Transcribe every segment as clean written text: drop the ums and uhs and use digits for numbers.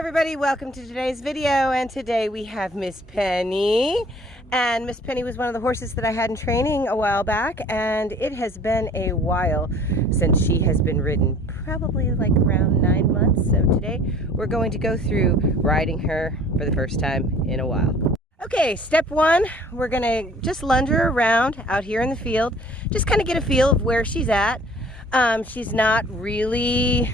everybody, welcome to today's video, and today we have Miss Penny. And Miss Penny was one of the horses that I had in training a while back, and it has been a while since she has been ridden, probably like around 9 months. So today we're going to go through riding her for the first time in a while. Okay, step one, we're gonna just lunge her around out here in the field, just kind of get a feel of where she's at. She's not really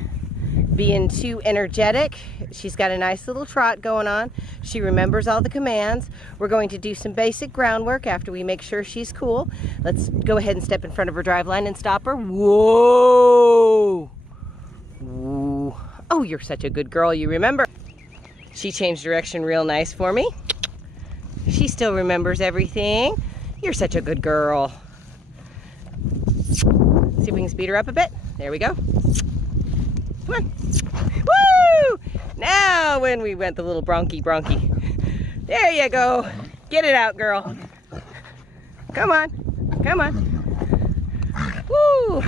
being too energetic. She's got a nice little trot going on. She remembers all the commands. We're going to do some basic groundwork after we make sure she's cool. Let's go ahead and step in front of her drive line and stop her. Whoa! Whoa. Oh, you're such a good girl, you remember. She changed direction real nice for me. She still remembers everything. You're such a good girl. See if we can speed her up a bit. There we go. Come on. Woo! Now when we went the little bronchi. There you go. Get it out, girl. Come on. Come on. Woo!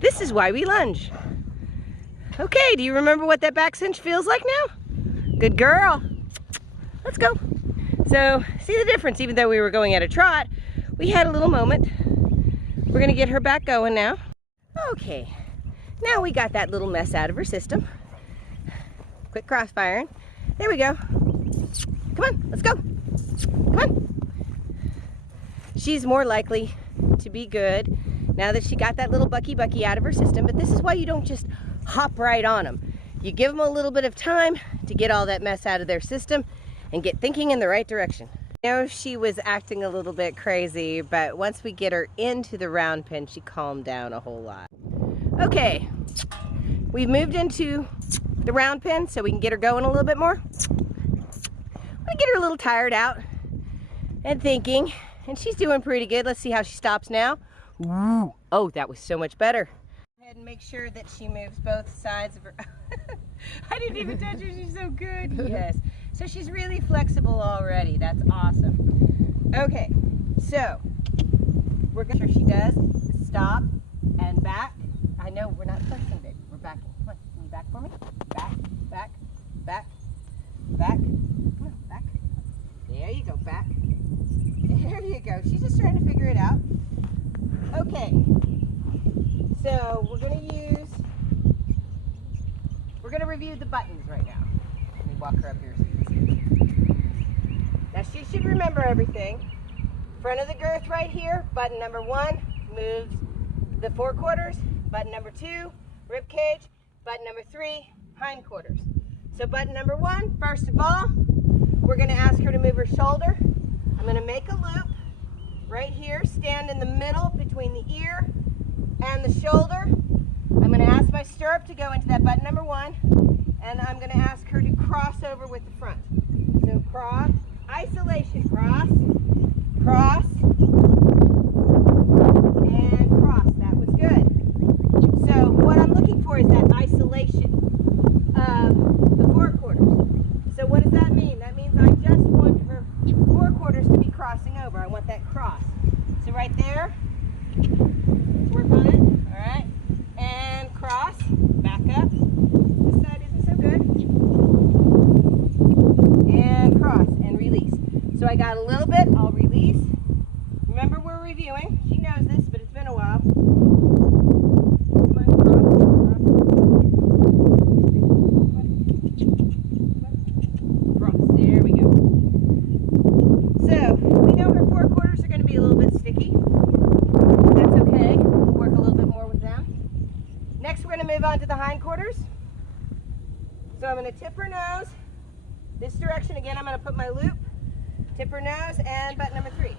This is why we lunge. Okay, do you remember what that back cinch feels like now? Good girl. Let's go. So, see the difference? Even though we were going at a trot, we had a little moment. We're gonna get her back going now. Okay, now we got that little mess out of her system. Quick crossfiring. There we go. Come on, let's go. Come on. She's more likely to be good now that she got that little bucky out of her system, but this is why you don't just hop right on them. You give them a little bit of time to get all that mess out of their system and get thinking in the right direction. I know she was acting a little bit crazy, but once we get her into the round pen, she calmed down a whole lot. Okay, we've moved into the round pen so we can get her going a little bit more. I'm gonna get her a little tired out and thinking, and she's doing pretty good. Let's see how she stops now. Ooh. Oh, that was so much better. Go ahead and make sure that she moves both sides of her. I didn't even touch her, she's so good. Yes. So she's really flexible already. That's awesome. Okay, so we're gonna make sure she does stop and back. I know we're not flexing, baby. We're backing. Come on, can you back for me? Back, back, back, back. Come on, back. There you go, back. There you go. She's just trying to figure it out. Okay, so we're gonna review the buttons right now. Let me walk her up here so you can see. Now she should remember everything. Front of the girth right here, button number 1 moves the forequarters. Button number 2, rib cage. Button number 3, hindquarters. So button number 1, first of all, we're gonna ask her to move her shoulder. I'm gonna make a loop right here, stand in the middle between the ear and the shoulder. I'm gonna ask my stirrup to go into that button number 1, and I'm gonna ask her to cross over with the front. So cross, isolation, cross, cross, and cross. That was good. So what I'm looking for is that isolation of the forequarters. So what does that mean? That means I just want her forequarters to be crossing over. I want that cross. So right there, let's work on it. All right, and cross, back up. This side isn't so good. And cross and release. So I got a little bit, I'll release. Remember, we're reviewing. She knows this, but it's been a while. Come on, cross. Cross, there we go. So, we know her forequarters are going to be a little bit sticky. That's okay. We'll work a little bit more with them. Next, we're going to move on to the hindquarters. So I'm going to tip her nose this direction. Again, I'm going to put my loop, tip her nose, and button number 3.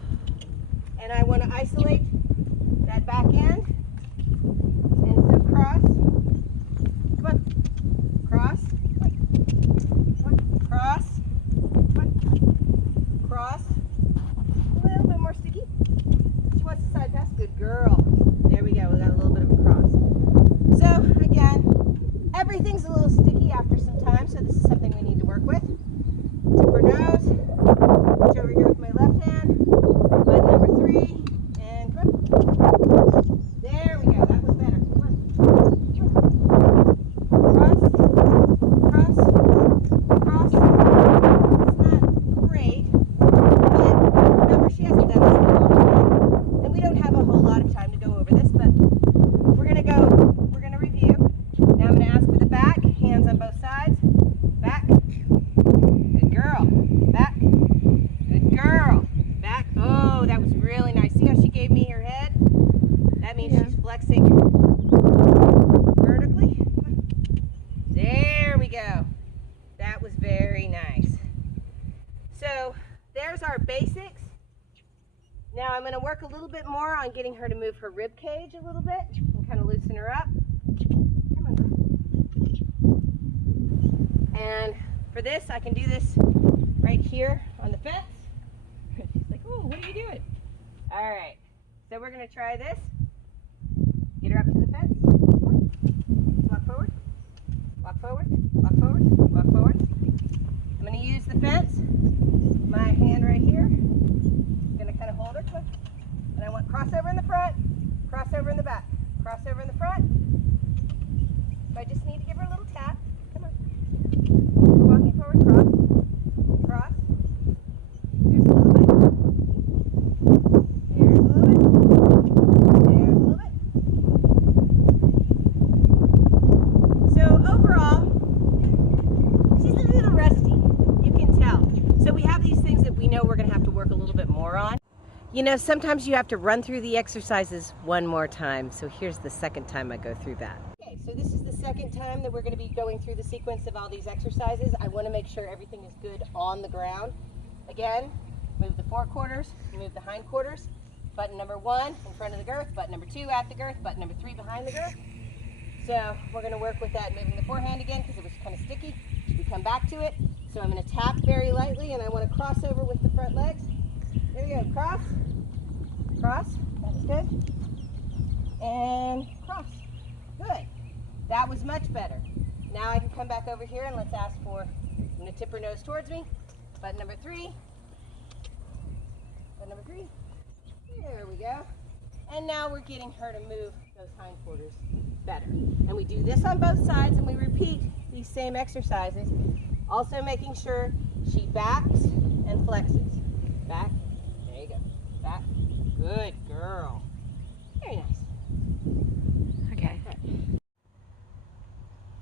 And I want to isolate that back end. And so cross. Come on. Cross. Come on. Cross. Come on. Cross. A little bit more sticky. She wants the side pass. Good girl. There we go. We got a little bit of a cross. So again, everything's a little sticky after some time, so this is something we need to work with. Tip her nose. Reach over here with my left hand. Button number 3. And come on. There we go. That was better. Come on. Cross. our basics. Now I'm going to work a little bit more on getting her to move her rib cage a little bit and kind of loosen her up. Come on, girl. And for this, I can do this right here on the fence. She's like, oh, what are you doing? All right, so we're going to try this. Get her up to the fence. Walk forward. Walk forward. Walk forward. Walk forward. I'm going to use the fence. My hand right here. I'm going to kind of hold her. And I want crossover in the front, crossover in the back, crossover in the front. So I just need to give her a little tap. Come on. We're walking forward. Cross. Cross. There's a little bit. There's a little bit. There's a little bit. So overall, she's a little rusty. You can tell. So we have these things that we know we're going to have to work a little bit more on. You know, sometimes you have to run through the exercises one more time. So here's the second time I go through that. Okay, so this is the second time that we're going to be going through the sequence of all these exercises. I want to make sure everything is good on the ground. Again, move the forequarters, move the hindquarters. Button number 1 in front of the girth, button number 2 at the girth, button number 3 behind the girth. So we're going to work with that, moving the forehand again because it was kind of sticky. We come back to it. So I'm going to tap very lightly and I want to cross over with the front legs. There we go, cross, cross, that was good, and cross, good. That was much better. Now I can come back over here and let's ask for, I'm going to tip her nose towards me, button number 3, button number 3, there we go. And now we're getting her to move those hindquarters better. And we do this on both sides and we repeat these same exercises, also making sure she backs and flexes. Back. There you go. Back. Good girl. Very nice. Okay.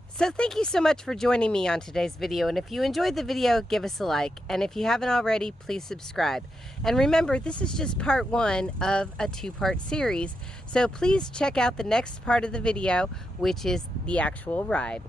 So thank you so much for joining me on today's video. And if you enjoyed the video, give us a like. And if you haven't already, please subscribe. And remember, this is just part 1 of a 2-part series. So please check out the next part of the video, which is the actual ride.